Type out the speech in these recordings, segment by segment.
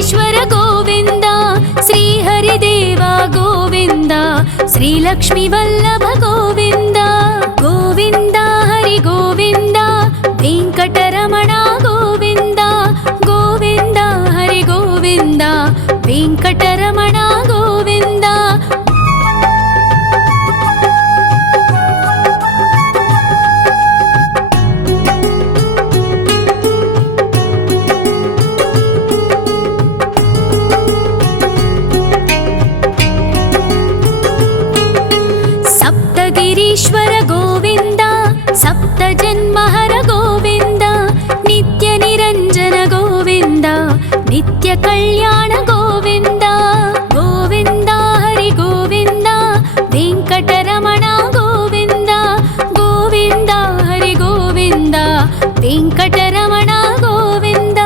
వెంకటేశ్వర గోవింద, శ్రీహరిదేవ గోవింద, శ్రీలక్ష్మీ వల్లభ గోవింద. గోవింద హరి గోవింద, వెంకటరమణ గోవింద. గోవింద హరి గోవింద, వెంకటరమణ గోవింద. సప్తగిరీశ్వర గోవింద, సప్త జన్మహర గోవింద, నిత్య నిరంజన గోవింద, నిత్య కళ్యాణ గోవింద. గోవింద హరి గోవింద, వెంకటరమణ గోవింద. గోవింద హరి గోవింద, వెంకటరమణ గోవింద.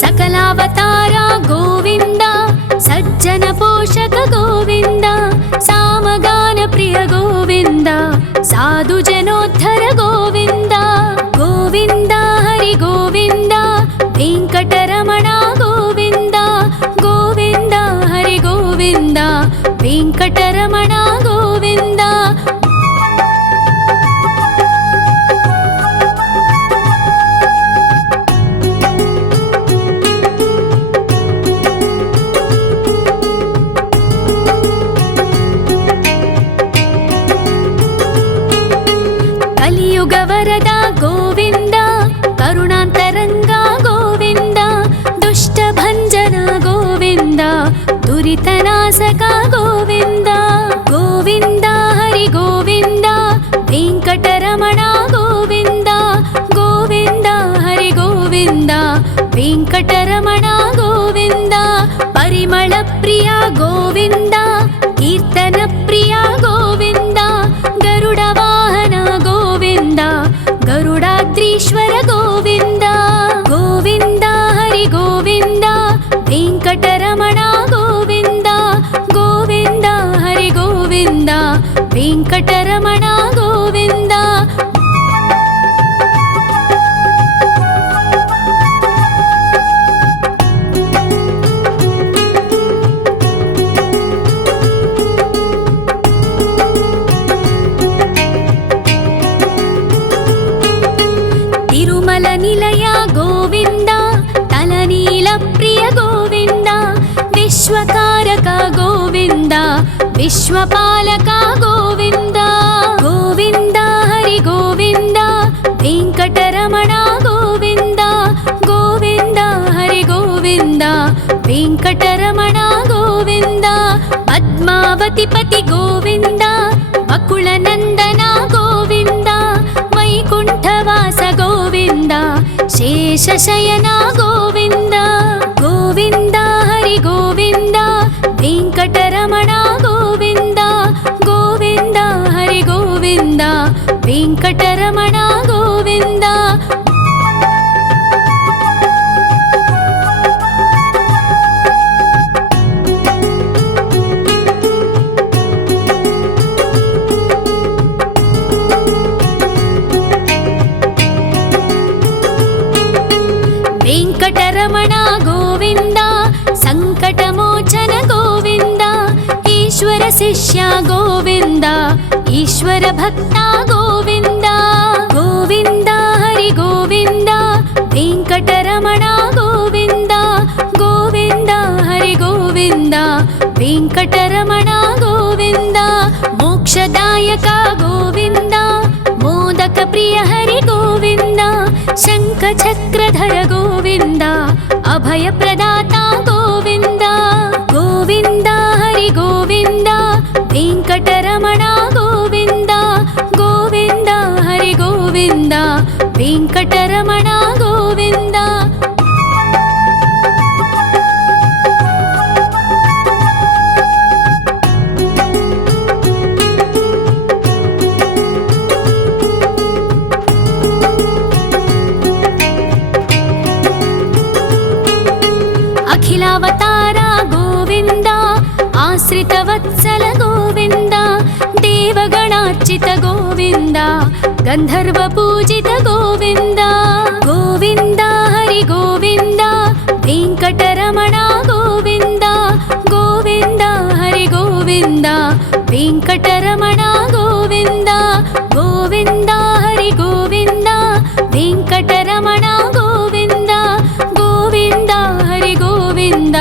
సకలావతార గోవింద, సజ్జన పోషక గోవింద, సామగాన ప్రియ గోవింద, సాధు జనోద్ధర గోవింద. గోవింద హరి గోవింద, వెంకటరమణ గోవింద. గోవింద హరి గోవింద, వెంకటరమణ గోవింద. కలియుగ వరద గోవింద, కరుణాంతరంగ గోవింద, దుష్ట భంజన గోవింద, దురితనాశక గోవింద. గోవింద హరి గోవింద, వెంకటరమణ గోవింద. గోవింద హరి గోవింద, వెంకటరమణ గోవింద. పరిమళ ప్రియ గోవింద, కీర్తన ప్రియ గోవింద, గరుడ వాహన గోవింద, గరుడాద్రీశ్వర గోవింద. గోవింద హరి గోవింద, వెంకటరమణ గోవింద. గోవింద హరి గోవింద, వెంకటరమణ గోవింద. తిరుమల నిలయ గోవింద, తలనీల ప్రియ గోవింద, విశ్వకారక గోవింద, విశ్వపాలక గోవింద. గోవింద హరి గోవింద, వెంకటరమణ గోవింద. గోవింద హరి గోవింద, వెంకటరమణ గోవింద. పద్మావతి పతి గోవింద, వకుళ నందన గోవింద, వైకుంఠవాస గోవింద, శేషశయన గోవింద. గోవింద హరి గోవింద, వెంకటరమణ గోవింద. గోవింద హరి గోవింద, వెంకటరమణ గోవింద. వెంకటరమణ గోవింద, సంకటమోచన గోవింద, ఈశ్వర శిష్య గోవింద, ఈశ్వర భక్త గోవింద. గోవింద హరి గోవింద, వెంకటరమణ గోవింద. గోవింద హరి గోవింద, వెంకటరమణ గోవింద. మోక్షదాయక గోవింద, మోదక ప్రియ హరి గోవింద, శంఖ చక్రధర గోవింద, అభయ ప్రదాత గోవింద. గోవింద హరి గోవింద, వెంకటరమణ గోవింద. గోవింద హరి గోవింద, వెంకటరమణ గోవింద. आश्रितवत्सल गोविन्द देवगणार्चित गोविन्द गन्धर्वपूजित गोविन्द गोविन्द हरि गोविन्द वेङ्कटरमण गोविन्द गोविन्द हरि गोविन्द वेङ्कटरमण गोविन्द गोविन्द हरि गोविन्द वेङ्कटरमण गोविन्द गोविन्द हरि गोविन्द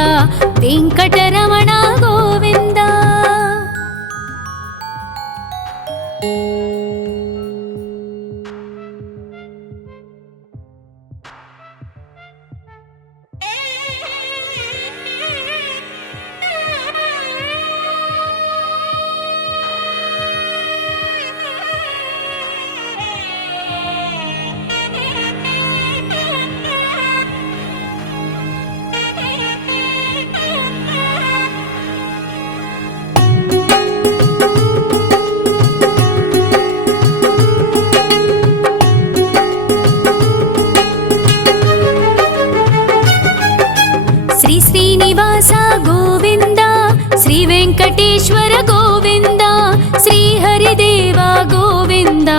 वेङ्कटरमण गोविन्द। श्रीनिवास गोविन्द श्री वेङ्कटेश्वर गोविन्द श्री हरिदेव गोविन्द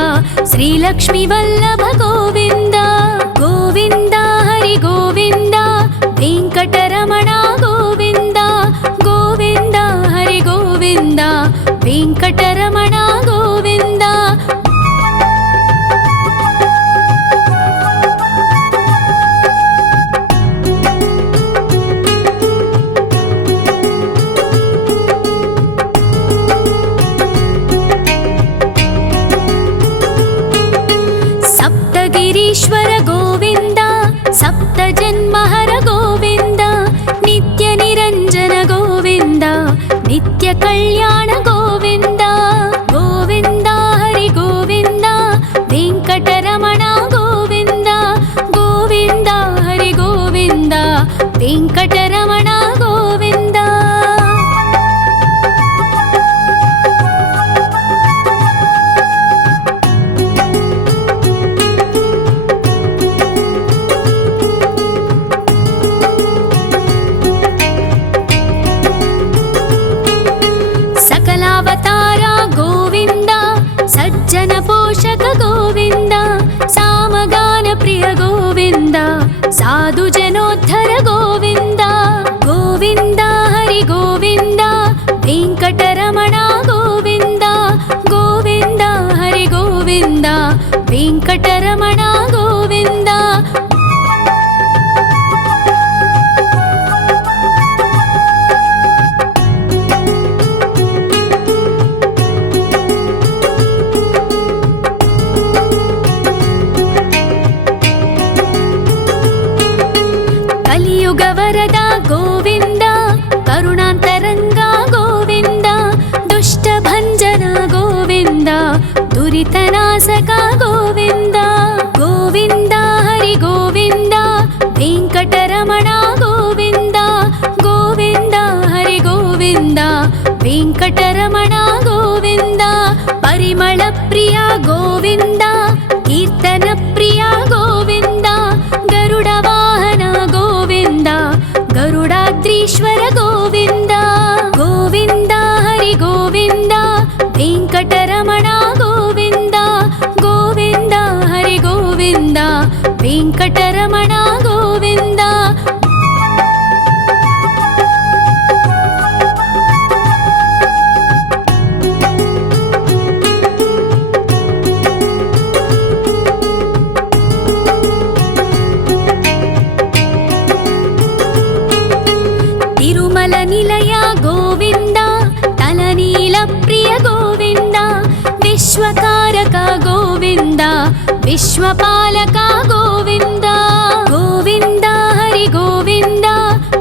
श्री लक्ष्मीवल्लभ गोविन्द गोविन्द हरि गोविन्द वेङ्कटरमण गोविन्द गोविन्द हरि गोविन्द वेङ्कटरमण गोविन्द। गिरीश्वर गोविन्द सप्तजन्महर गोविन्द नित्यनिरञ्जन गोविन्द नित्यकल्याण गोविन्द गोविन्द हरि गोविन्द वेङ्कटरमण गोविन्द गोविन्द हरि गोविन्द वेङ्कटरमण गोविन्द। सकलावतार गोविन्द सज्जन पोषक गोविन्द सामगान प्रिय गोविन्द साधु जनोद्धर गोविन्द गोविन्द हरि गोविन्द वेङ्कटरमण गोविन्द गोविन्द हरि गोविन्द वेङ्कटरमण गोविन्द। कलियुग वरद गोविन्द करुणान्तरङ्ग गोविन्द दुष्टभञ्जन गोविन्द दुरितनाशक गोविन्द गोविन्द हरि गोविन्द वेङ्कटरमण गोविन्द गोविन्द हरि गोविन्द वेङ्कटरमण गोविन्द। परिमल प्रिय गोविन्द कीर्तन प्रिय गोविन्द गरुड वाहन गोविन्द गरुडाद्रीश्वर गोविन्द गोविन्द हरि गोविन्द वेङ्कटरमण गोविन्द गोविन्द हरि गोविन्द वेङ्कटरमण गोविन्द। तिरुमल निलय गोविन्द तलनील प्रिय गोविन्द विश्वकारक गोविन्द विश्वपालक गोविन्द गोविन्द हरि गोविन्द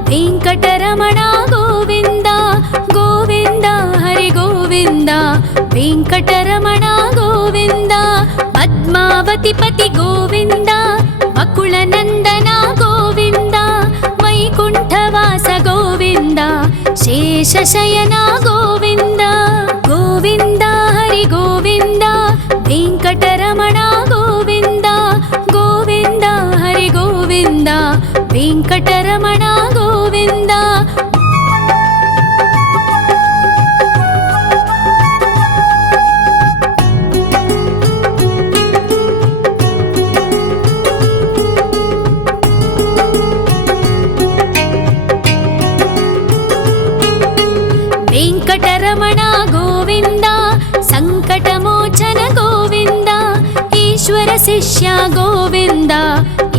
वेङ्कटरमण गोविन्द गोविन्द हरि गोविन्द वेङ्कटरमण गोविन्द। पद्मावति पति गोविन्द वकुलनन्दन गोविन्द वैकुण्ठवास गोविन्द शेषशयन गोविन्द गोविन्द हरि गोविन्द वेङ्कटरमण गोविन्द गोविन्द हरि गोविन्द वेङ्कटरमण गोविन्द। వెంకటరమణ గోవింద సంకటమోచన గోవింద ఈశ్వర శిష్య గోవింద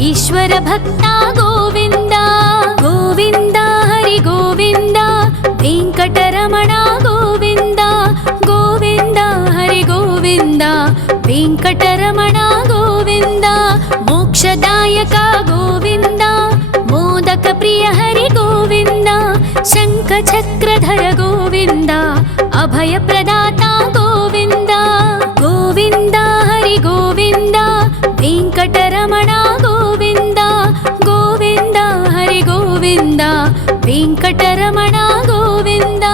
ఈశ్వర భక్త గోవింద గోవింద హరి గోవింద వెంకటరమణ గోవింద గోవింద హరి గోవింద వెంకటరమణ గోవింద మోక్షదాయక గోవింద మోదక ప్రియ హరి గోవింద శంఖ చక్రధర గోవింద అభయ ప్రదాత గోవింద గోవింద హరి గోవింద వెంకటరమణ గోవింద గోవింద హరి గోవింద వెంకటరమణ గోవింద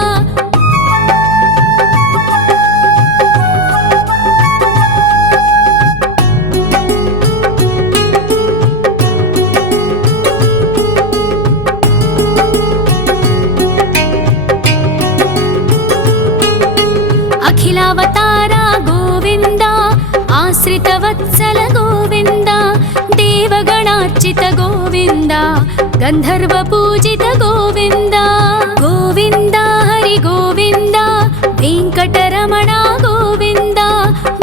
అఖిలావతార గోవింద ఆశ్రిత వత్సల గోవింద దేవగణార్చిత గోవింద గంధర్వ పూజిత గోవింద గోవింద హరి గోవింద వెంకటరమణ గోవింద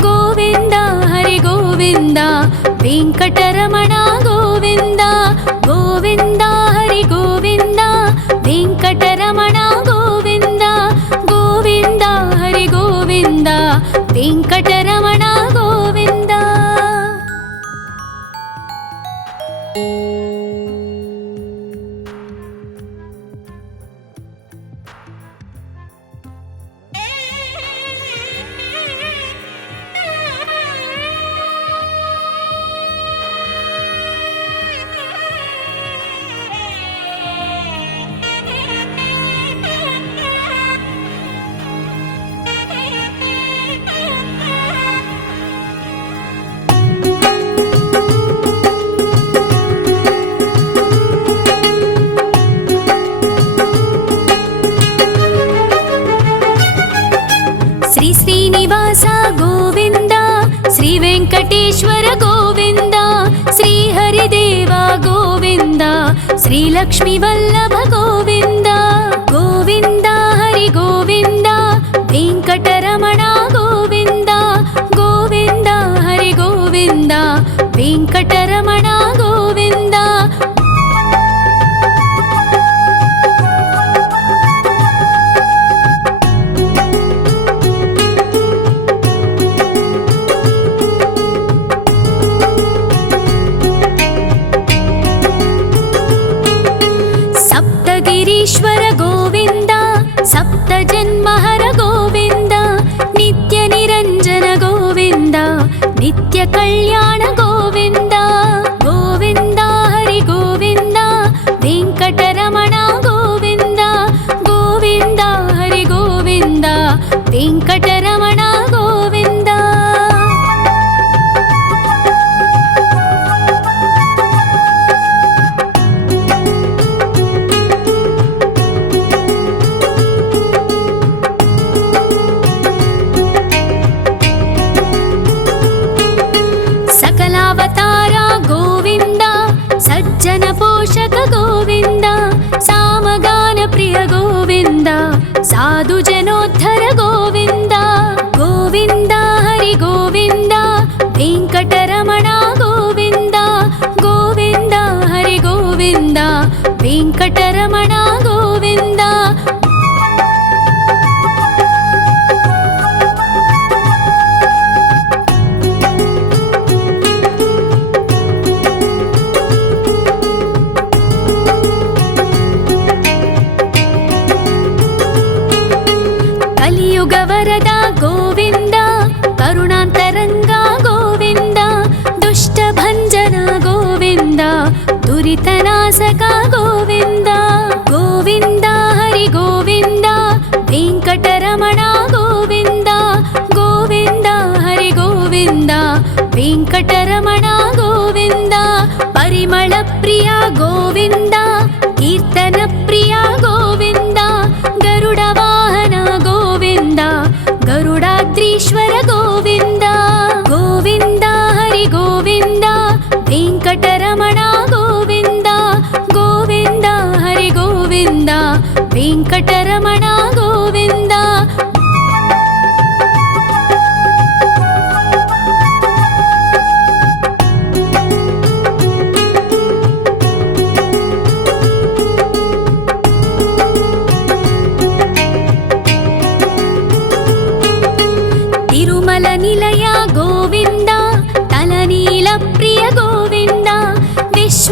గోవింద హరి గోవింద వెంకటరమణ గోవింద గోవింద హరి గోవింద వెంకటరమణ గోవింద గోవింద హరి గోవింద వెంకటరమణ గోవింద శ్రీ శ్రీనివాస గోవింద శ్రీ వెంకటేశ్వర గోవింద శ్రీ హరిదేవ గోవింద శ్రీ లక్ష్మీ వల్లభ గోవింద గోవింద హరి గోవింద వెంకటరమణ గోవింద గోవింద హరి గోవింద వెంకటరమణ గోవింద సప్తగిరీశ్వర గోవింద సప్త జన్మహర గోవింద నిత్య నిరంజన గోవింద నిత్య కళ్యాణ గోవింద గోవింద హరి గోవింద వెంకటరమణ గోవింద గోవింద హరి గోవింద వెంకటరమణ గోవింద సకలావతార గోవింద సజ్జన పోషక గోవింద సామగాన ప్రియ గోవింద సాధు జనోద్ధర గోవింద గోవింద హరి గోవింద వెంకటరమణ గోవింద గోవింద హరి గోవింద వెంకటరమణ గోవింద కలియుగ వరద గోవింద కరుణాంతరంగ గోవింద దుష్ట భంజన గోవింద దురితనాశక గోవింద గోవింద హరి గోవింద వెంకటరమణ గోవింద గోవింద హరి గోవింద వెంకటరమణ గోవింద పరిమళ ప్రియ గోవింద కీర్తన ప్రియ గోవింద గరుడ వాహన గోవింద గరుడాద్రీశ్వర గోవింద గోవింద హరి గోవింద వెంకటరమణ గోవింద గోవింద హరి గోవింద వెంకటరమణ గోవింద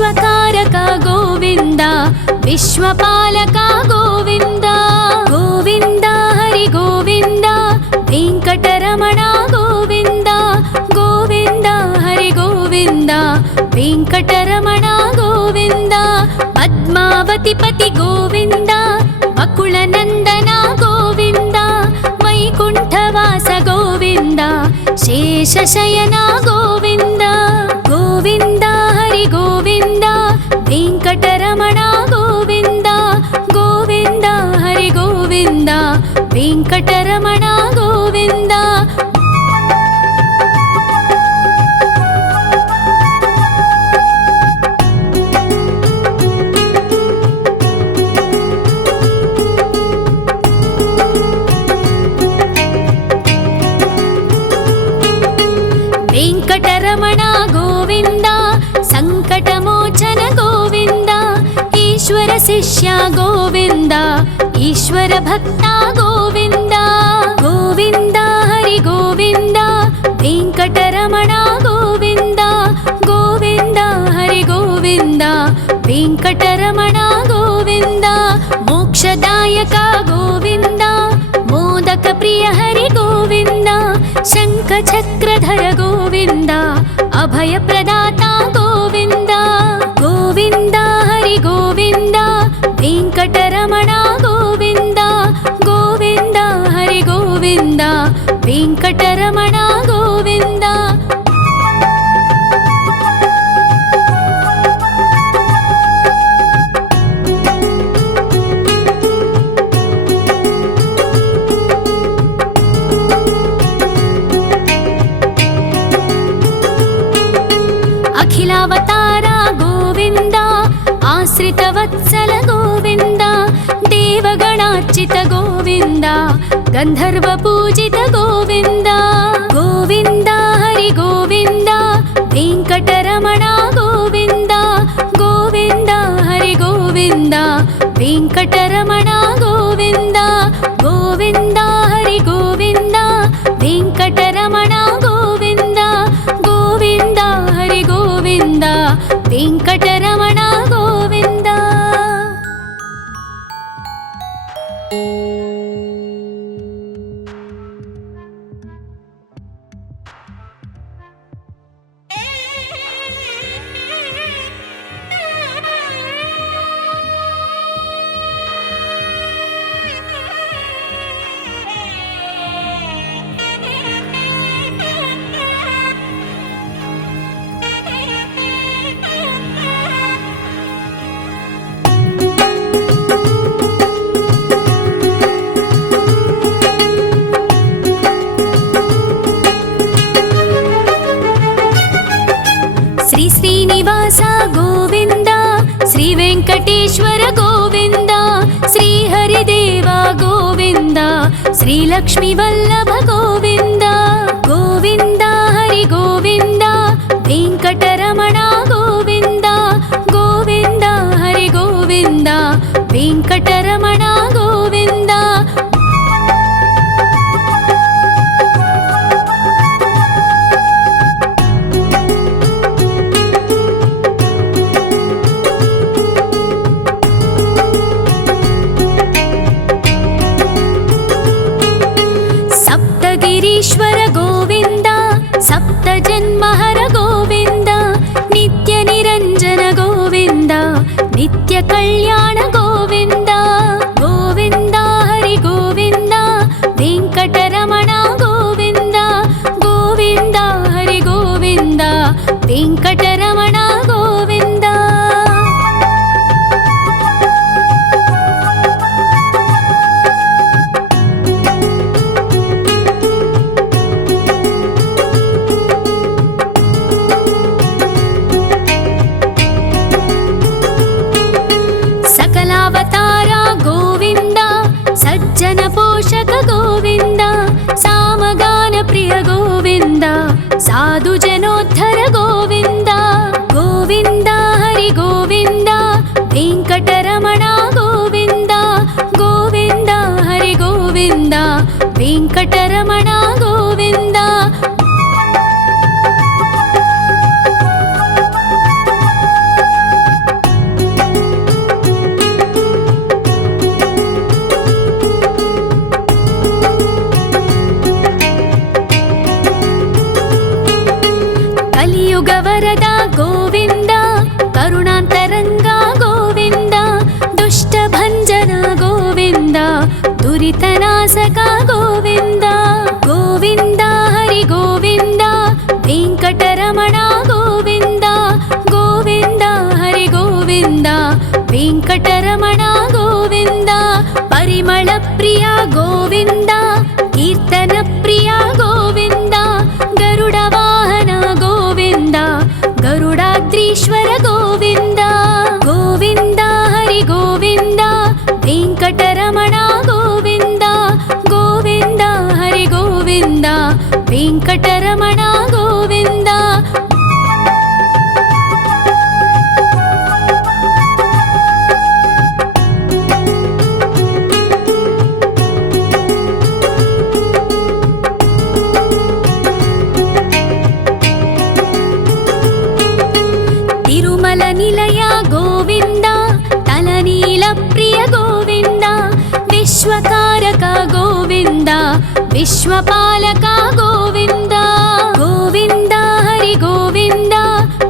विश्वकारक गोविन्द विश्वपालक गोविन्द गोविन्द हरि गोविन्द वेङ्कटरमण गोविन्द गोविन्द हरि गोविन्द वेङ्कटरमण गोविन्द पद्मावतिपति गोविन्द बकुलनन्दन गोविन्द वैकुण्ठवास गोविन्द शेषशयन गोविन्द गोविन्द हरि गोविन्द वेङ्कटरमण गोविन्द गोविन्द हरि गोविन्द वेङ्कटरमण गोविन्द वेङ्कटरमण गोविन्द सङ्कटमोचन गोविन्द ईश्वर शिष्य गोविन्द ईश्वर भक्त गोविन्द गोविन्द हरि गोविन्द वेङ्कटरमण गोविन्द गोविन्द हरि गोविन्द वेङ्कटरमण गोविन्द मोक्षदायक गोविन्द मोदक प्रिय हरि गोविन्द शङ्खचक्रधर गोविन्द अभयप्रदाता गोविन्द गोविन्द हरि गोविन्द वेङ्कटरमण गोविन्द गोविन्द हरि गोविन्द वेङ्कटरमण गोविन्द अखिलावतार गोविन्द आश्रितवत्सल गोविन्द देवगणार्चित गोविन्द गन्धर्वपूजित गोविन्द गोविन्द हरि गोविन्द वेङ्कटरमण गोविन्द गोविन्द हरि गोविन्द वेङ्कटरमण गोविन्द गोविन्द हरि गोविन्द वेङ्कटरमण गोविन्द गोविन्द हरि गोविन्द वेङ्कटरमण गोविन्द श्रीनिवास गोविन्द श्रीवेङ्कटेश्वर गोविन्द श्रीहरिदेव गोविन्द श्रीलक्ष्मीवल्लभ गोविन्द गोविन्द हरि गोविन्द वेङ्कटरमण गोविन्द गोविन्द हरि गोविन्द वेङ्कटरमण गोविन्द गिरीश्वर गोविन्द सप्तजन्महर गोविन्द नित्यनिरञ्जन गोविन्द नित्यकल्याण गोविन्द गोविन्द हरि गोविन्द वेङ्कटरमण गोविन्द गोविन्द हरि गोविन्द वेङ्कटरमण गोविन्द सज्जनपोषक गोविन्द सामगानप्रिय गोविन्द साधुजनोद्धर गोविन्द गोविन्द हरि गोविन्द वेङ्कटरमण गोविन्द गोविन्द हरि गोविन्द वेङ्कटरमण गोविन्द विश्वकारक गोविन्द विश्वपालक गोविन्द गोविन्द हरि गोविन्द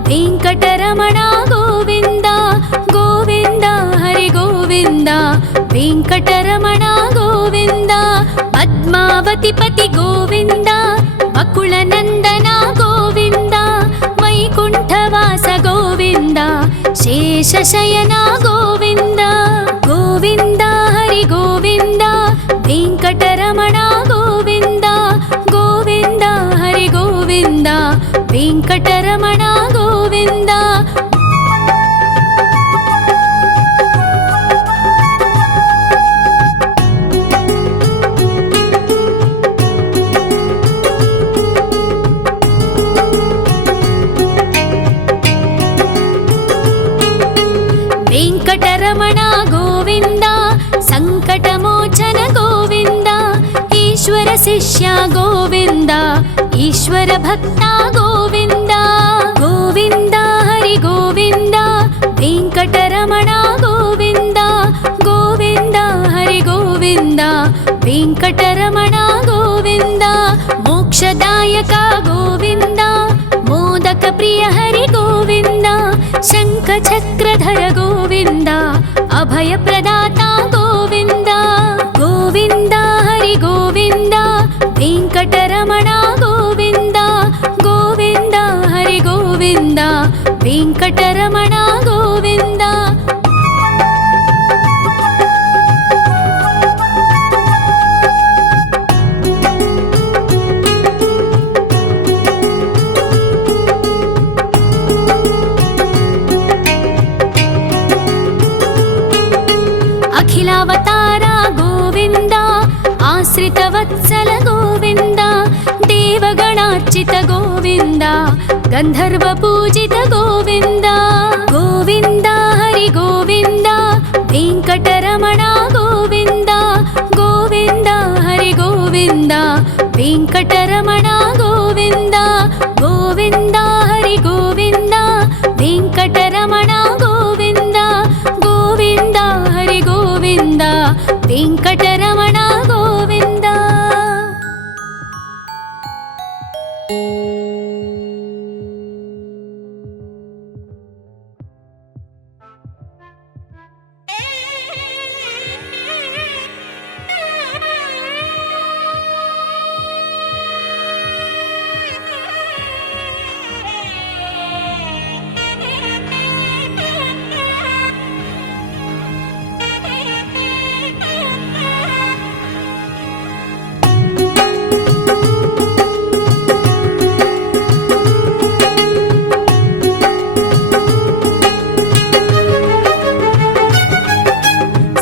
वेङ्कटरमण गोविन्द गोविन्द हरि गोविन्द वेङ्कटरमण गोविन्द पद्मावतिपति गोविन्द बकुलनन्दन गोविन्द वैकुण्ठवास गोविन्द शेषशयन गोविन्द गोविन्द हरि गोविन्द वेङ्कटरमण गोविन्द गोविन्द हरि गोविन्द वेङ्कटरमण गोविन्द वेङ्कटरमण गोविन्द सङ्कटमोचन गोविन्द ईश्वर शिष्य गोविन्द ईश्वर भक्त गोविन्द गोविन्द हरि गोविन्द वेङ्कटरमण गोविन्द गोविन्द हरि गोविन्द वेङ्कटरमण गोविन्द मोक्षदायक गोविन्द मोदक प्रिय हरि गोविन्द शङ्खचक्रधर गोविन्द अभयप्रदाता गोविन्द गोविन्द हरि गोविन्द वेङ्कटरमण गोविन्द गोविन्द हरि गोविन्द वेङ्कटरमण गोविन्द अखिलावतार गोविन्द आश्रितवत्सल गोविन्द देवगणार्चित गोविन्द गन्धर्वपूजित गोविन्द गोविन्द हरि गोविन्द वेङ्कटरमण गोविन्द गोविन्द हरि गोविन्द वेङ्कटरमण गोविन्द गोविन्द हरि गोविन्द वेङ्कटरमण गोविन्द गोविन्द हरि गोविन्द वेङ्कटरमण गोविन्द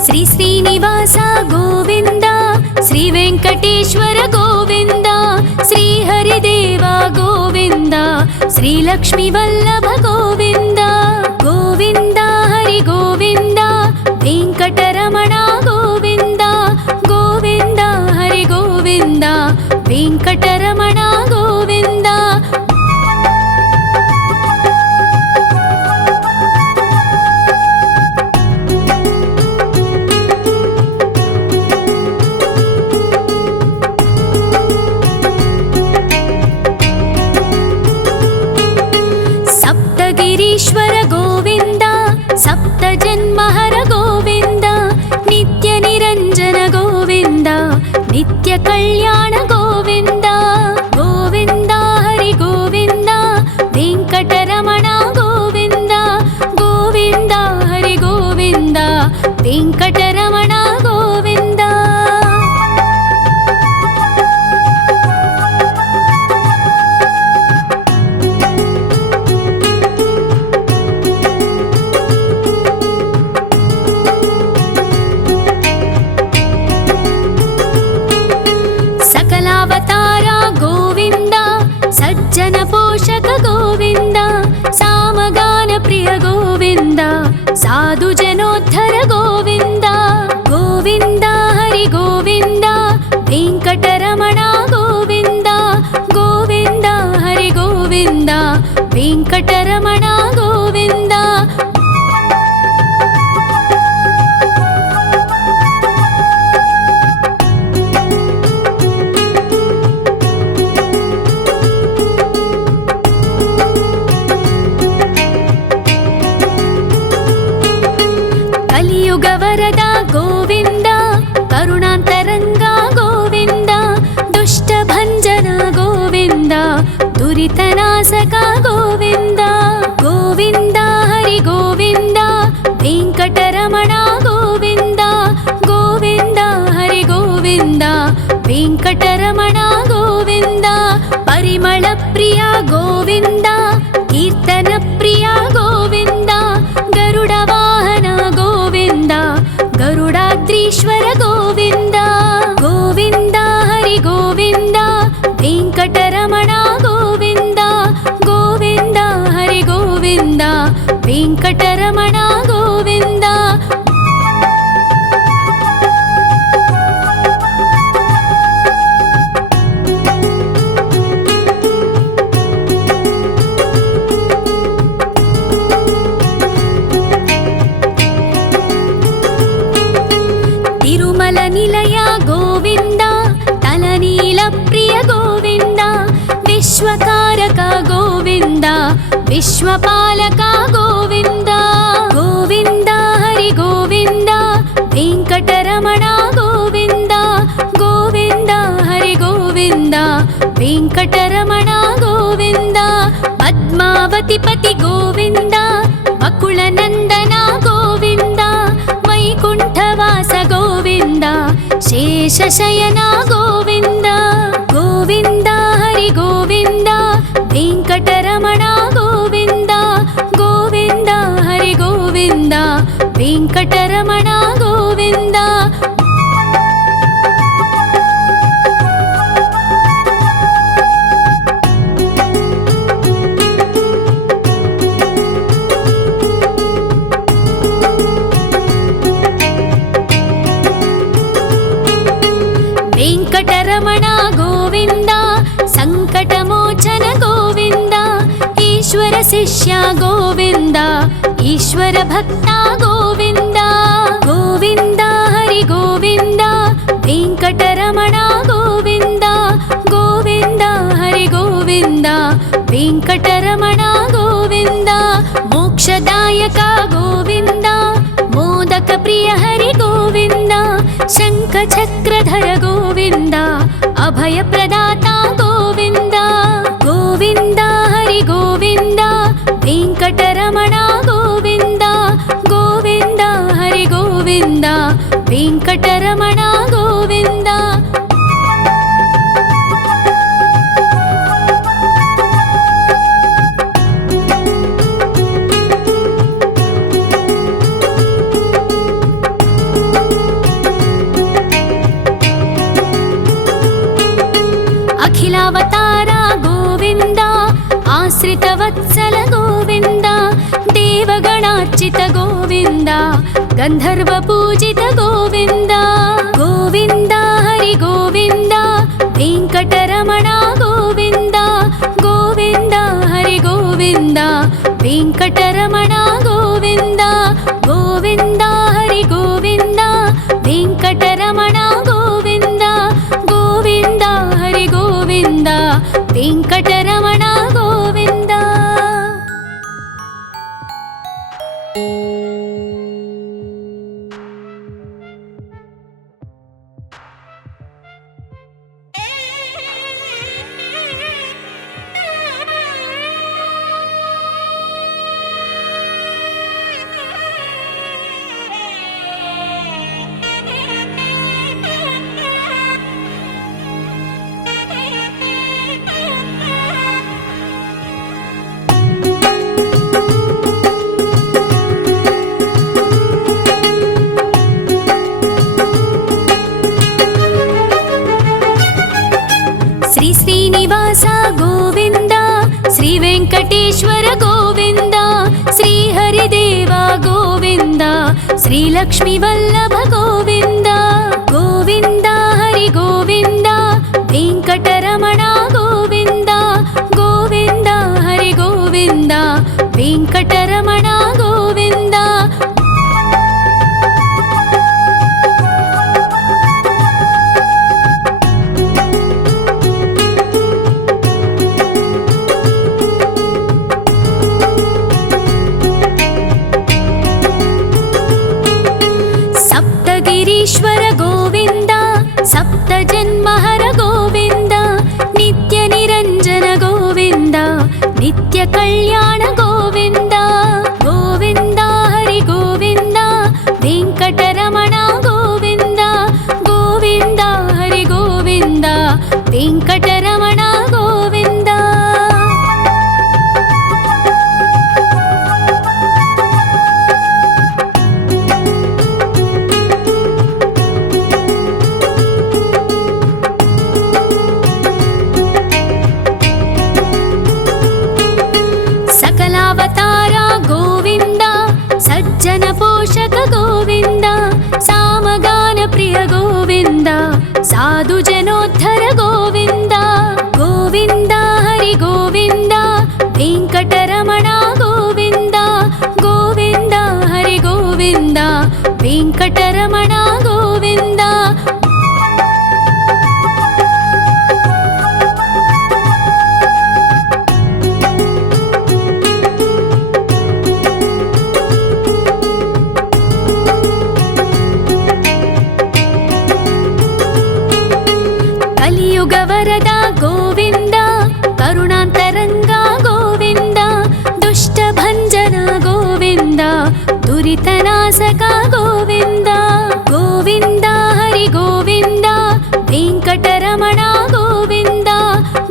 श्री श्रीनिवास गोविन्द श्री वेङ्कटेश्वर गोविन्द श्री हरिदेव गोविन्द श्री लक्ष्मीवल्लभ गोविन्द गोविन्द हरि गोविन्द वेङ्कटरमण गोविन्द गोविन्द हरि गोविन्द वेङ्कटरमण गोविन्द सप्तगिरीश्वर गोविन्द सप्तजन्महर गोविन्द नित्यनिरञ्जन गोविन्द नित्यकल्याण गोविन्द गोविन्द हरि गोविन्द वेङ्कटरमण गोविन्द गोविन्द हरि गोविन्द वेङ्कटरमण गोविन्द सकला ವೆಂಕಟರಮಣ ಗೋವಿಂದ. ಪರಿಮಳ ಪ್ರಿಯ ಗೋವಿಂದ, ಕೀರ್ತನ ಪ್ರಿಯ ಗೋವಿಂದ. ಗರುಡ ವಾಹನ ಗೋವಿಂದ, ಗರುಡಾದ್ರೀಶ್ವರ ಗೋವಿಂದ. ಗೋವಿಂದ ಹರಿ ಗೋವಿಂದ, ವೆಂಕಟರಮಣ ಗೋವಿಂದ. ಗೋವಿಂದ ಹರಿ ಗೋವಿಂದ, ವೆಂಕಟರಮಣ ಗೋವಿಂದ. ತಿರುಮಲ ನಿಲಯ ಗೋವಿಂದ, ತಲನೀಲ ಪ್ರಿಯ ಗೋವಿಂದ. ವಿಶ್ವಕಾರಕ ಗೋವಿಂದ, ವಿಶ್ವಪಾಲಕ ಗೋವಿಂದ. ಗೋವಿಂದ ಹರಿ ಗೋವಿಂದ, ವೆಂಕಟರಮಣ ಗೋವಿಂದ. ಗೋವಿಂದ ಹರಿ ಗೋವಿಂದ, ವೆಂಕಟರಮಣ ಗೋವಿಂದ. ಪದ್ಮಾವತಿ ಪತಿ ಗೋವಿಂದ, ಅಕುಳ ನಂದನ ಗೋವಿಂದ. ವೈಕುಂಠವಾಸ ಗೋವಿಂದ, ಶೇಷಶಯನ ಗೋವಿಂದ. ಗೋವಿಂದ ಹರಿ ಗೋವಿಂದ, ವೆಂಕಟರಮಣ ಗೋವಿಂದ. ಗೋವಿಂದ ಹರಿ ಗೋವಿಂದ, ವೆಂಕಟರಮಣ ಗೋವಿಂದ. ವೆಂಕಟರಮಣ ಗೋವಿಂದ, ಸಂಕಟಮೋಚನ ಗೋವಿಂದ. ಈಶ್ವರ ಶಿಷ್ಯ ಗೋವಿಂದ, ಈಶ್ವರ ಭಕ್ತ ಗೋವಿಂದ. ಗೋವಿಂದ ಹರಿ ಗೋವಿಂದ, ವೆಂಕಟರಮಣ ಗೋವಿಂದ. ಗೋವಿಂದ ಹರಿ ಗೋವಿಂದ, ವೆಂಕಟರಮಣ ಗೋವಿಂದ. ಮೋಕ್ಷದಾಯಕ ಗೋವಿಂದ, ಮೋದಕ ಪ್ರಿಯ ಹರಿ ಗೋವಿಂದ. ಶಂಖ ಚಕ್ರಧರ ಗೋವಿಂದ, ಅಭಯ ಪ್ರದಾತ ಗೋವಿಂದ. ಗೋವಿಂದ ಹರಿ ಗೋವಿಂದ, ವೆಂಕಟರಮಣ ಗೋವಿಂದ. ಗೋವಿಂದ ಹರಿ ಗೋವಿಂದ, ವೆಂಕಟರಮಣ ಗೋವಿಂದ. ಅಖಿಲಾವತಾರ ಗೋವಿಂದ, ಆಶ್ರಿತ ವತ್ಸಲ ಗೋವಿಂದ. ದೇವಗಣಾರ್ಚಿತ ಗೋವಿಂದ, ಗಂಧರ್ವ ಪೂಜಿತ ಗೋವಿಂದ. ಗೋವಿಂದ ಹರಿ ಗೋವಿಂದ, ವೆಂಕಟರಮಣ ಗೋವಿಂದ. ಗೋವಿಂದ ಹರಿ ಗೋವಿಂದ, ವೆಂಕಟರಮಣ ಗೋವಿಂದ. ಗೋವಿಂದ ಹರಿ ಗೋವಿಂದ, ವೆಂಕಟರಮಣ ಗೋವಿಂದ. ಗೋವಿಂದ ಹರಿ ಗೋವಿಂದ, ವೆಂಕಟರಮಣ ಗೋವಿಂದ. ಶ್ರೀ ಶ್ರೀನಿವಾಸ ಗೋವಿಂದ, ಶ್ರೀ ವೆಂಕಟೇಶ್ವರ ಗೋವಿಂದ. ಶ್ರೀ ಹರಿದೇವ ಗೋವಿಂದ, ಶ್ರೀ ಲಕ್ಷ್ಮೀ ವಲ್ಲಭ ಗೋವಿಂದ. ಗೋವಿಂದ ಹರಿ ಗೋವಿಂದ, ವೆಂಕಟರಮಣ ಗೋವಿಂದ. ಗೋವಿಂದ ಹರಿ ಗೋವಿಂದ, ವೆಂಕಟರಮಣ ಗೋವಿಂದ. ಸಪ್ತಗಿರೀಶ್ವರ ಗೋವಿಂದ, కలియుగ వరద గోవింద, కరుణాంతరంగ గోవింద, దుష్ట భంజన గోవింద, దురితనాశక గోవింద. గోవింద హరి గోవింద, వెంకటరమణ గోవింద,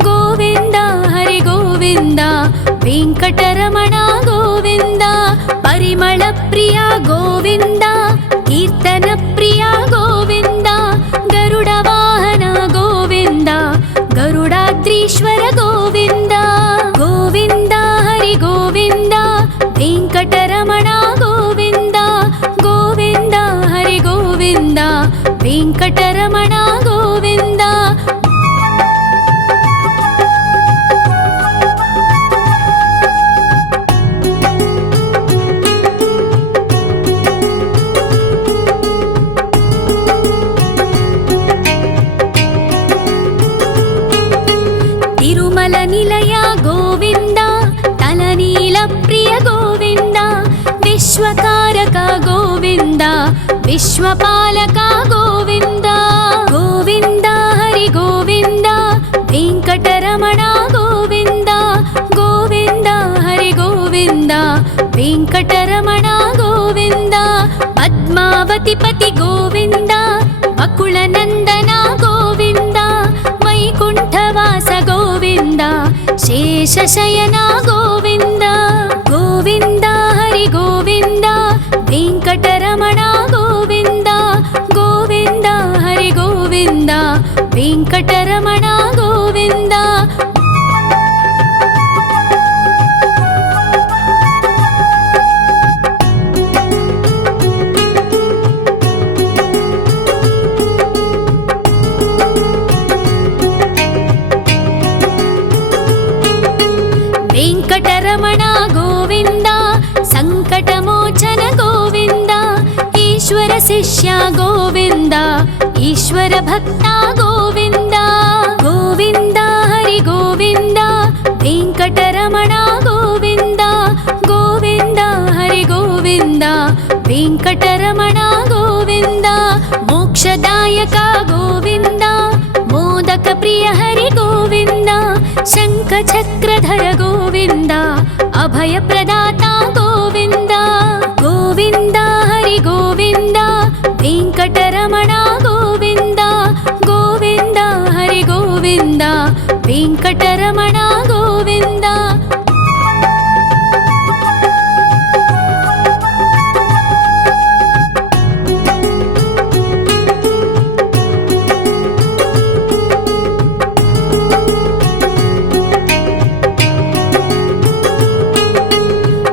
గోవింద హరి గోవింద, వెంకటరమణ గోవింద. పరిమళ ప్రియ గోవింద, కీర్తన ప్రియ గోవింద, గరుడ వాహన గోవింద, గరుడాద్రీశ్వర గోవింద. గోవింద హరి గోవింద, వెంకటరమణ గోవింద, గోవింద హరి గోవింద, వెంకటరమణ గోవింద. తిరుమల నిలయ గోవింద, తలనీల ప్రియ గోవింద, విశ్వకారక గోవింద, విశ్వపాలక గోవింద. గోవింద హరి గోవింద, వెంకటరమణ గోవింద, గోవింద హరి గోవింద, వెంకటరమణ గోవింద. పద్మావతి పతి గోవింద, అకుల నందన గోవింద, వైకుంఠవాస గోవింద, శేషశయన గోవింద. గోవింద హరి గోవింద, వెంకటరమణ గోవింద, గోవింద హరి గోవింద, వెంకటరమణ గోవింద. వెంకటరమణ గోవింద, సంకటమోచన గోవింద, ఈశ్వర శిష్య గోవింద, ఈశ్వర భక్త గోవింద. గోవింద హరి గోవింద, వెంకటరమణ గోవింద, గోవింద హరి గోవింద, వెంకటరమణ గోవింద. మోక్షదాయక గోవింద, మోదక ప్రియ హరి గోవింద, శంఖ చక్రధర గోవింద, అభయ ప్రదాత గోవింద. గోవింద హరి గోవింద, వెంకటరమణ గోవింద, గోవింద హరి గోవింద, వెంకటరమణ గోవింద.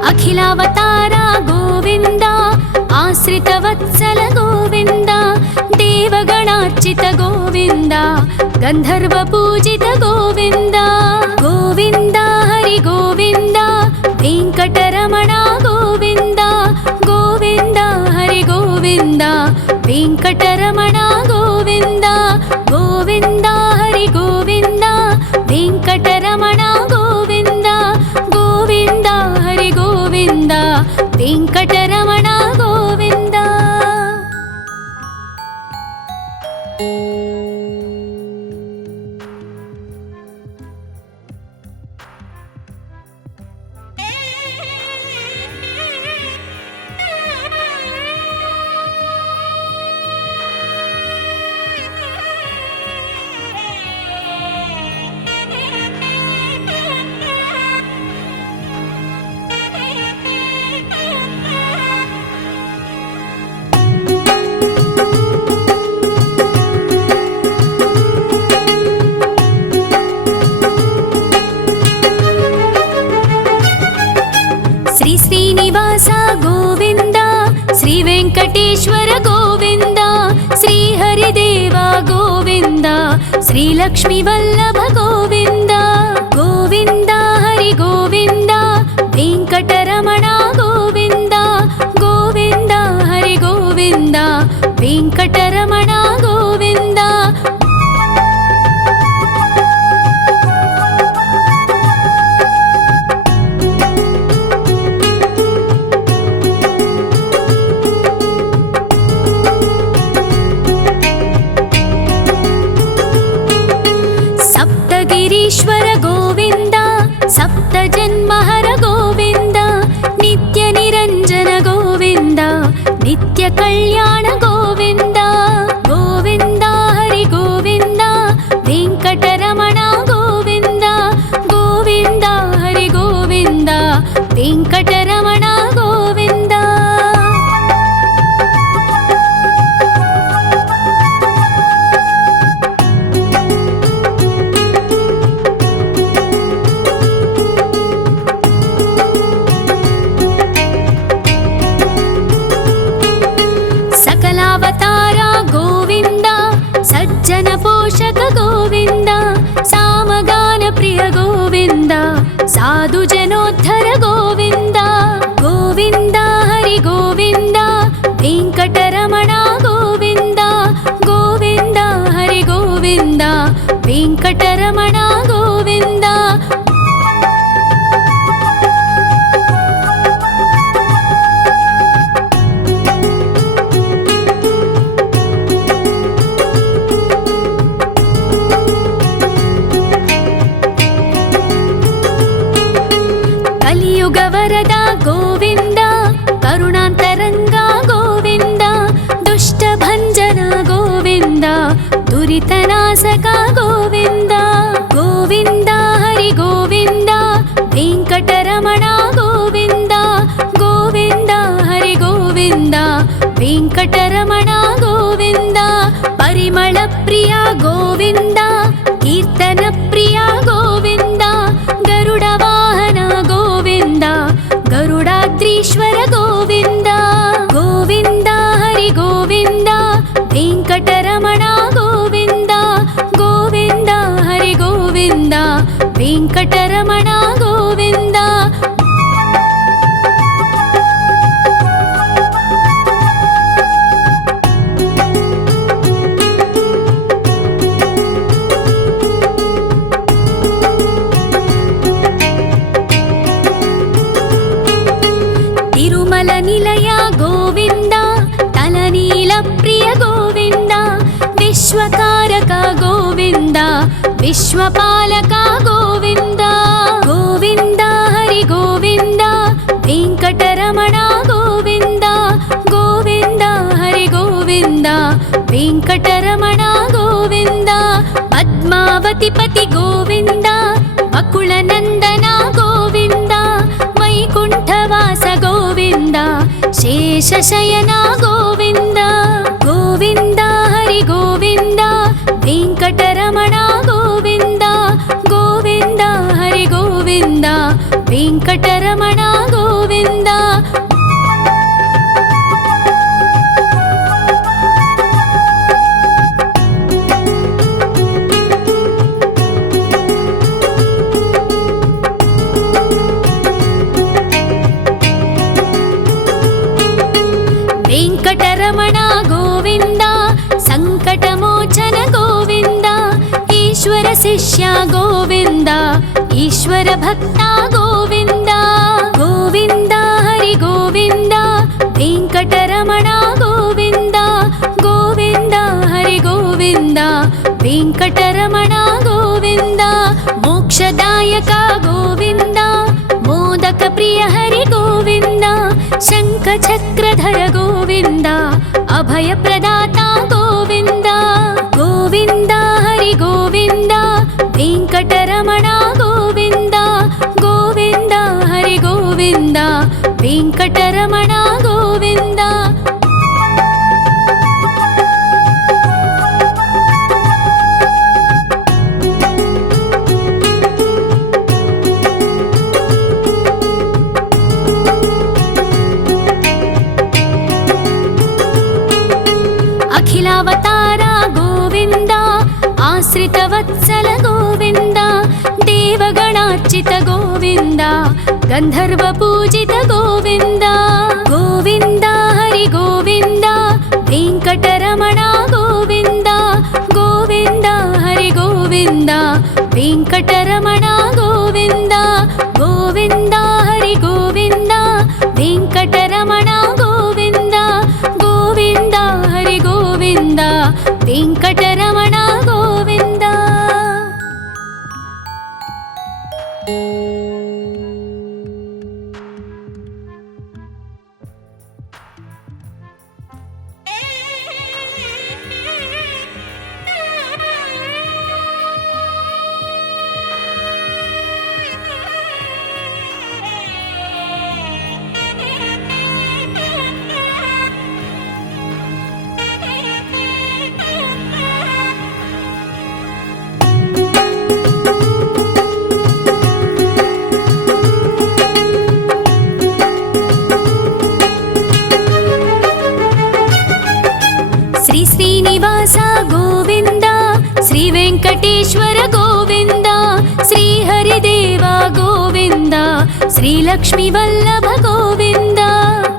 అఖిలావతార గోవింద, ఆశ్రిత వత్సల గోవింద, దేవగణార్చిత గోవింద, గంధర్వ పూజిత గోవింద. గోవింద హరి గోవింద, వెంకటరమణ గోవింద, గోవింద హరి గోవింద, వెంకటరమణ గోవింద. గోవింద హరి గోవింద, వెంకటరమణ గోవింద, గోవింద హరి గోవింద, వెంకటరమణ గోవింద. శ్రీనివాస గోవింద, శ్రీ వెంకటేశ్వర గోవింద, శ్రీ హరిదేవ గోవింద, శ్రీ లక్ష్మీ వల్లభ గోవింద. గోవింద హరి గోవింద, వెంకటరమణ గోవింద, గోవింద హరి గోవింద, వెంకటరమణ గోవింద. ಕಲ್ಯಾಣ ಗೋವಿಂದ ಗೋವಿಂದ ಹರಿ ಗೋವಿಂದ ವೆಂಕಟರಮಣ ಗೋವಿಂದ ಗೋವಿಂದ ಹರಿ ಗೋವಿಂದ ವೆಂಕಟರಮಣ ಗೋವಿಂದ. सकलावतार गोविंद सज्जन पोषक गोविंद सामगान प्रिय गोविंद साधु जनोद्धर गोविंद गोविंद हरि गोविंद वेंकटरमण गोविंद गोविंद हरि गोविंद वेंकटरमण गोविंद. ಕಲಿಯುಗ ವರದ ಗೋವಿಂದ ಕರುಣಾಂತರಂಗ ಗೋವಿಂದ ದುಷ್ಟ ಭಂಜನ ಗೋವಿಂದ ದುರಿತನಾಶಕ ಗೋವಿಂದ ಗೋವಿಂದ ಹರಿ ಗೋವಿಂದ ವೆಂಕಟರಮಣ ಗೋವಿಂದ ಗೋವಿಂದ ಹರಿ ಗೋವಿಂದ ವೆಂಕಟರಮಣ ಗೋವಿಂದ. ಪರಿಮಳ ಪ್ರಿಯ ಗೋವಿಂದ ಕೀರ್ತನ ಪ್ರಿಯ ಗೋವಿಂದ ಗರುಡ ವಾಹನ ಗೋವಿಂದ ಗರುಡಾದ್ರೀಶ್ವರ ಗೋವಿಂದ ಗೋವಿಂದ ಹರಿ ಗೋವಿಂದ ವೆಂಕಟರಮಣ ಗೋವಿಂದ ಗೋವಿಂದ ಹರಿ ಗೋವಿಂದ ವೆಂಕಟರಮಣ ಗೋವಿಂದ. ತಿರುಮಲ ನಿಲಯ ಗೋವಿಂದ ತಲನೀಲ ಪ್ರಿಯ ಗೋವಿಂದ ವಿಶ್ವಕಾರಕ ಗೋವಿಂದ ವಿಶ್ವಪಾಲಕ ಗೋವಿಂದ ಗೋವಿಂದ ಹರಿ ಗೋವಿಂದ ವೆಂಕಟರಮಣ ಗೋವಿಂದ ಗೋವಿಂದ ಹರಿ ಗೋವಿಂದ ವೆಂಕಟರಮಣ ಗೋವಿಂದ. ಪದ್ಮಾವತಿ ಪತಿ ಗೋವಿಂದ ಬಕುಳ ನಂದನ ಗೋವಿಂದ ವೈಕುಂಠವಾಸ ಗೋವಿಂದ ಶೇಷಶಯನ ಗೋವಿಂದ ಗೋವಿಂದ ಹರಿ ಗೋವಿಂದ ವೆಂಕಟರಮಣ ಗೋವಿಂದ ಗೋವಿಂದ ಹರಿ ಗೋವಿಂದ ವೆಂಕಟರಮಣ ಗೋವಿಂದ. ವೆಂಕಟರಮಣ ಗೋವಿಂದ ಸಂಕಟಮೋಚನ ಗೋವಿಂದ ಈಶ್ವರ ಶಿಷ್ಯ ಗೋವಿಂದ ಈಶ್ವರ ಭಕ್ತ ಗೋವಿಂದ ಗೋವಿಂದ ಹರಿ ಗೋವಿಂದ ವೆಂಕಟರಮಣ ಗೋವಿಂದ ಗೋವಿಂದ ಹರಿ ಗೋವಿಂದ ವೆಂಕಟರಮಣ ಗೋವಿಂದ. ಮೋಕ್ಷದಾಯಕ ಗೋವಿಂದ ಮೋದಕ ಪ್ರಿಯ ಹರಿ ಗೋವಿಂದ ಶಂಖ ಚಕ್ರಧರ ಗೋವಿಂದ ಅಭಯ ಪ್ರದಾತ ಗೋವಿಂದ ಗೋವಿಂದ ಹರಿ ಗೋವಿಂದ ವೆಂಕಟರಮಣ ಗೋವಿಂದ ಗೋವಿಂದ ಹರಿ ಗೋವಿಂದ ವೆಂಕಟರಮಣ ಗೋವಿಂದ. ಅಖಿಲಾವತಾರ ಗೋವಿಂದ ಆಶ್ರಿತ ವತ್ಸಲ ಗೋವಿಂದ ದೇವಗಣಾರ್ಚಿತ ಗೋವಿಂದ ಗಂಧರ್ವ ಪೂಜಿತ ಗೋವಿಂದ ಗೋವಿಂದ ಹರಿ ಗೋವಿಂದ ವೆಂಕಟರಮಣ ಗೋವಿಂದ ಗೋವಿಂದ ಹರಿ ಗೋವಿಂದ ವೆಂಕಟರಮಣ ಗೋವಿಂದ ಗೋವಿಂದ ಹರಿ ಗೋವಿಂದ ವೆಂಕಟರಮಣ ಗೋವಿಂದ ಗೋವಿಂದ ಹರಿ ಗೋವಿಂದ ವೆಂಕಟರಮಣ ಗೋವಿಂದ. శ్రీలక్ష్మి వల్లభ గోవింద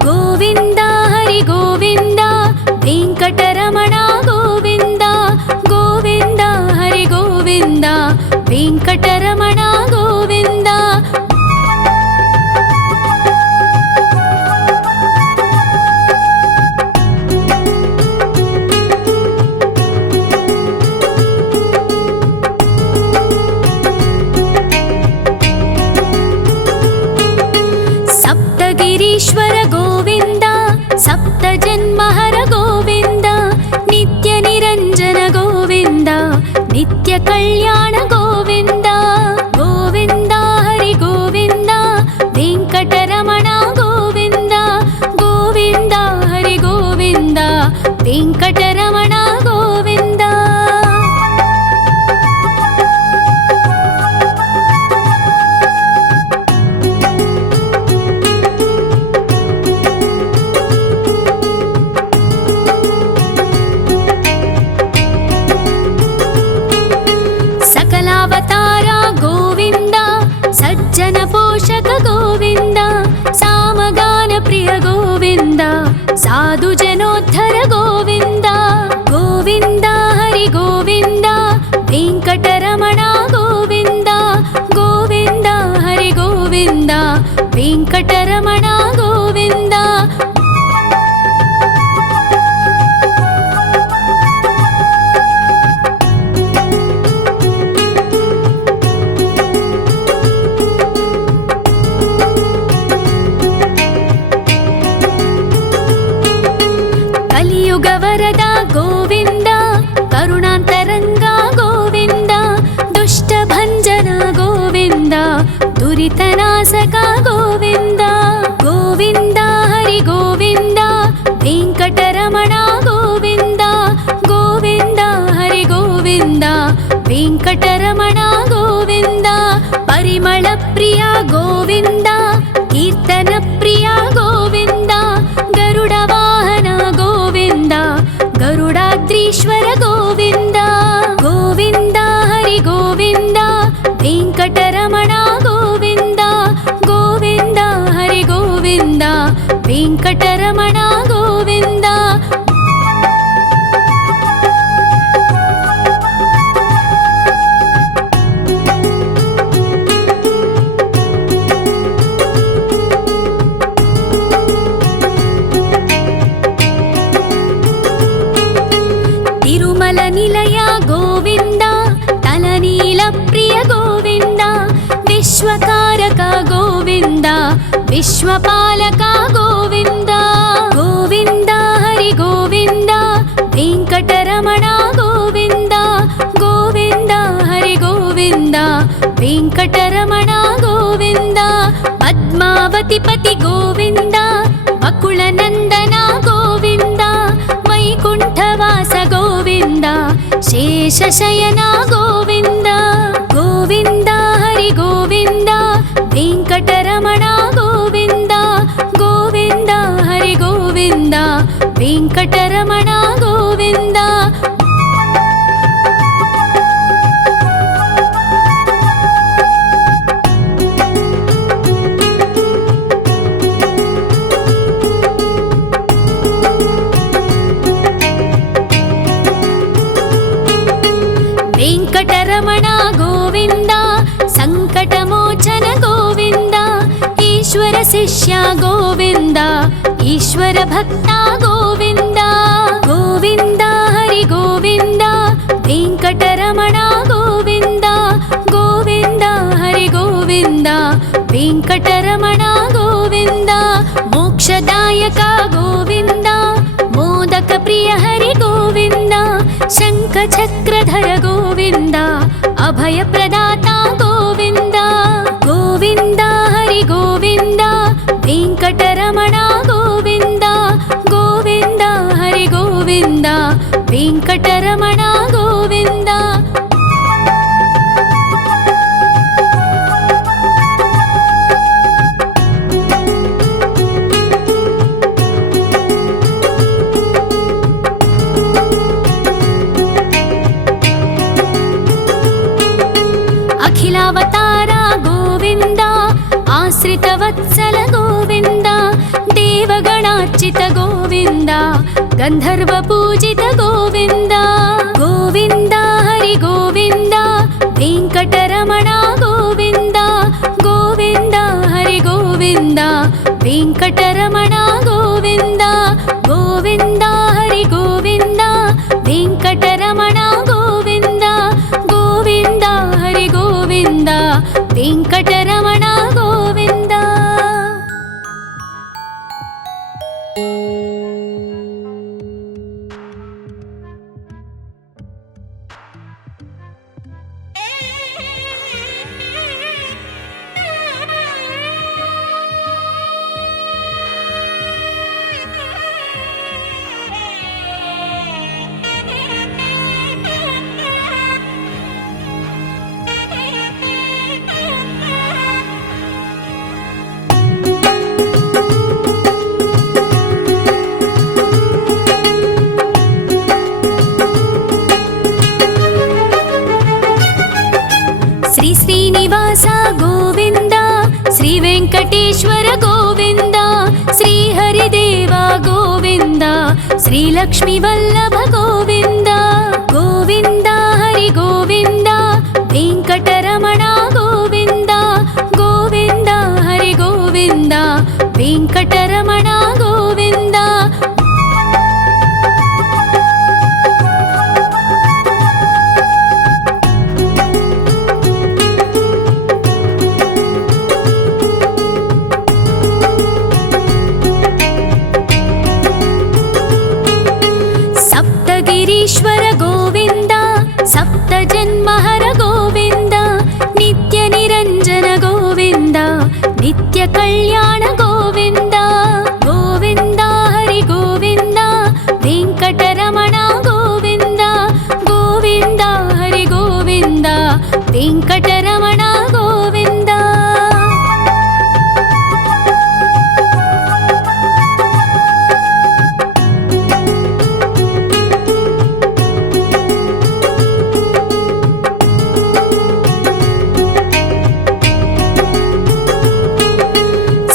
గోవింద హరి గోవింద వెంకటరమణ గోవింద గోవింద హరి గోవింద వెంకటరమణ గోవింద సప్తగిరీశ్వర గోవింద సప్త జన్మహర గోవింద నిత్య నిరంజన గోవింద నిత్య కళ్యాణ గోవింద గోవింద హరి గోవింద వెంకటరమణ గోవింద గోవింద హరి గోవింద వెంకటరమణ గోవింద సకలావతార గోవింద సజ్జన పోషక గోవింద సామగాన ప్రియ గోవింద సాధు జనోద్ధర గోవింద గోవింద హరి గోవింద వెంకటరమణ గోవింద గోవింద హరి గోవింద వెంకటరమణ గోవింద కలియుగ వరద గోవింద కరుణాంతరంగ గోవింద దుష్ట భంజన గోవింద దురితనాశక గోవింద గోవింద హరి గోవింద వెంకటరమణ గోవింద గోవింద హరి గోవింద వెంకటరమణ గోవింద పరిమళ ప్రియ గోవింద కీర్తన ప్రియ గోవింద గరుడ వాహన గోవింద గరుడాద్రీశ్వర గోవింద గోవింద హరి గోవింద వెంకటరమణ గోవింద గోవింద హరి గోవింద వెంకటరమణ గోవింద తిరుమల నిలయ గోవింద తలనీల ప్రియ గోవింద విశ్వకారక గోవింద విశ్వపాలక గోవింద గోవింద హరి గోవింద వెంకటరమణ గోవింద గోవింద హరి గోవింద వెంకటరమణ గోవింద పద్మావతి పతి గోవింద బకుళ నందన గోవింద వైకుంఠవాస గోవింద శేషశయన గోవింద గోవింద హరి గోవింద వెంకటరమణ గోవింద గోవింద హరి గోవింద వెంకటరమణ గోవింద వెంకటరమణ గోవింద సంకటమోచన గోవింద ఈశ్వర శిష్య గోవింద ఈశ్వర భక్త గోవింద గోవింద హరి గోవింద వెంకటరమణ గోవింద గోవింద హరి గోవింద వెంకటరమణ గోవింద మోక్షదాయక గోవింద మోదక ప్రియ హరి గోవింద శంఖ చక్రధర గోవింద అభయ ప్రదాత గోవింద గోవింద హరి గోవింద వెంకటరమణ గోవింద గోవింద హరి గోవింద వెంకటరమణ గోవింద आश्रितवत्सल गोविन्द देवगणार्चित गोविन्द गन्धर्वपूजित गोविन्द गोविन्द हरि गोविन्द वेङ्कटरमण गोविन्द गोविन्द हरि गोविन्द वेङ्कटरमण गोविन्द गोविन्द हरि गोविन्द वेङ्कटरमण गोविन्द गोविन्द हरि गोविन्द वेङ्कटरमण गोविन्द। श्री श्रीनिवास गोविन्द श्री वेङ्कटेश्वर गोविन्द श्री हरिदेव गोविन्द श्री लक्ष्मीवल्लभ गोविन्द गोविन्द हरि गोविन्द वेङ्कटरमण गोविन्द गोविन्द हरि गोविन्द वेङ्कटरमण गोविन्द। सप्तगिरीश्वर गोविन्द सप्तजन्महर गोविन्द नित्यनिरञ्जन गोविन्द नित्यकल्याण गोविन्द गोविन्द हरि गोविन्द वेङ्कटरमण गोविन्द गोविन्द हरि गोविन्द वेङ्कटरमण गोविन्द।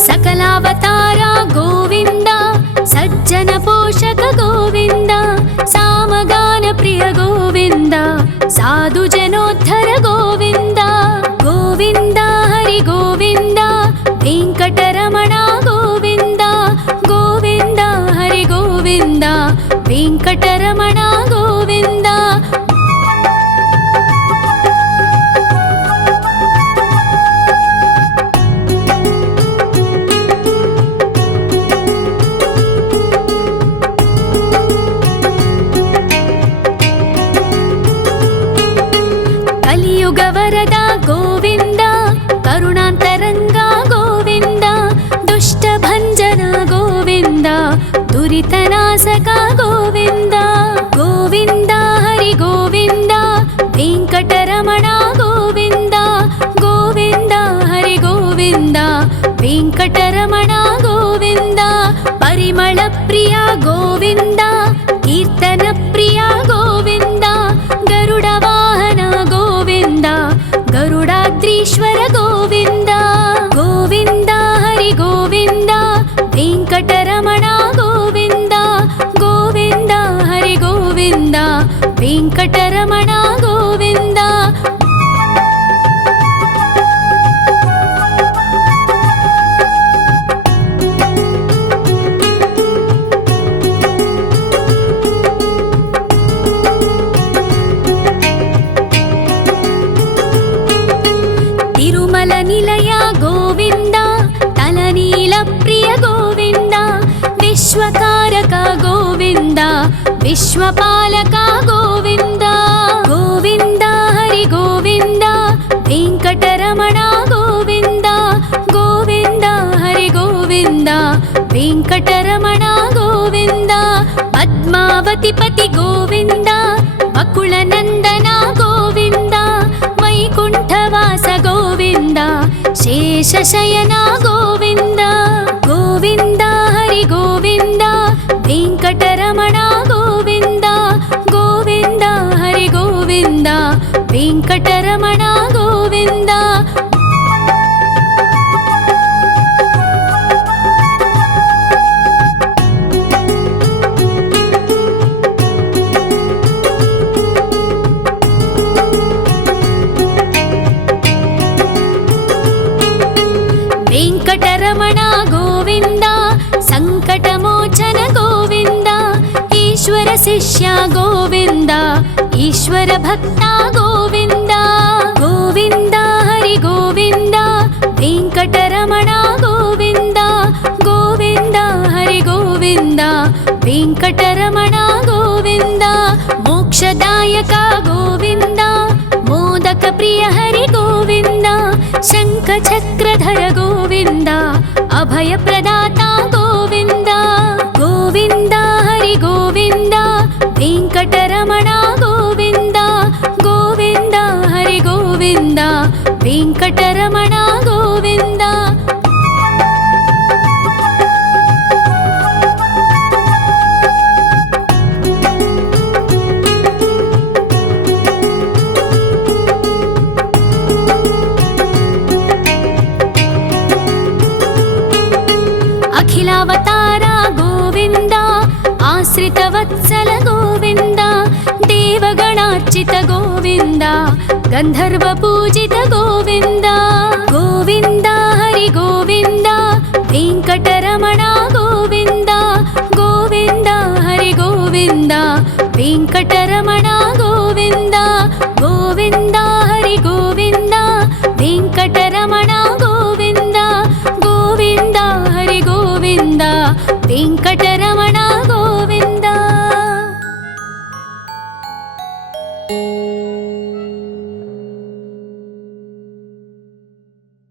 सकलावतारा गोविन्द सज्जन पोषक गोविन्द सामगान प्रिय गोविन्द साधु जनोद्धर गोविन्द गोविन्द हरि गोविन्द वेङ्कटरमण गोविन्द गोविन्द हरि गोविन्द वेङ्कटरमण गोविन्द। कलियुगवरद गोविन्द करुणान्तरङ्ग गोविन्द दुष्टभञ्जन गोविन्द दुरितनाशक गोविन्द गोविन्द हरि गोविन्द वेङ्कटरमण गोविन्द गोविन्द हरि गोविन्द वेङ्कटरमण गोविन्द। परिमलप्रिय गोविन्द कीर्तनप्रिय गोविन्द गरुडवाहन गोविन्द गरुडाद्रीश्वर गोविन्द गोविन्द हरि गोविन्द वेङ्कटरमण गोविन्द गोविन्द हरि गोविन्द वेङ्कटरमण गोविन्द। तिरुमल निलय गोविन्द तलनील प्रिय गोविन्द विश्वकारक गोविन्द विश्वपालक गोविन्द गोविन्द हरि गोविन्द वेङ्कटरमण गोविन्द गोविन्द हरि गोविन्द वेङ्कटरमण गोविन्द। पद्मावतिपति गोविन्द बकुलनन्दन गोविन्द वैकुण्ठवास गोविन्द शेषशयन गोविन्द गोविन्द हरि गोविन्द वेङ्कटरमण गोविन्द गोविन्द हरि गोविन्द वेङ्कटरमण गोविन्द। शिष्य गोविन्द ईश्वर भक्ता गोविन्द गोविन्द हरि गोविन्द वेङ्कटरमण गोविन्द गोविन्द हरि गोविन्द वेङ्कटरमण गोविन्द मोक्षदायक गोविन्द मोदक प्रिय हरि गोविन्द शङ्खचक्रधर गोविन्द अभयप्रदाता गोविन्द गोविन्द हरि गोविन्द वेङ्कटरमण गोविन्द गोविन्द हरि गोविन्द वेङ्कटरमण गोविन्द अखिलावतार गोविन्द आश्रितवत्सल गोविन्द देवगणार्चित गोविन्द गन्धर्वपूजित गोविन्द गोविन्द हरि गोविन्द वेङ्कटरमण गोविन्द गोविन्द हरि गोविन्द वेङ्कटरमण गोविन्द गोविन्द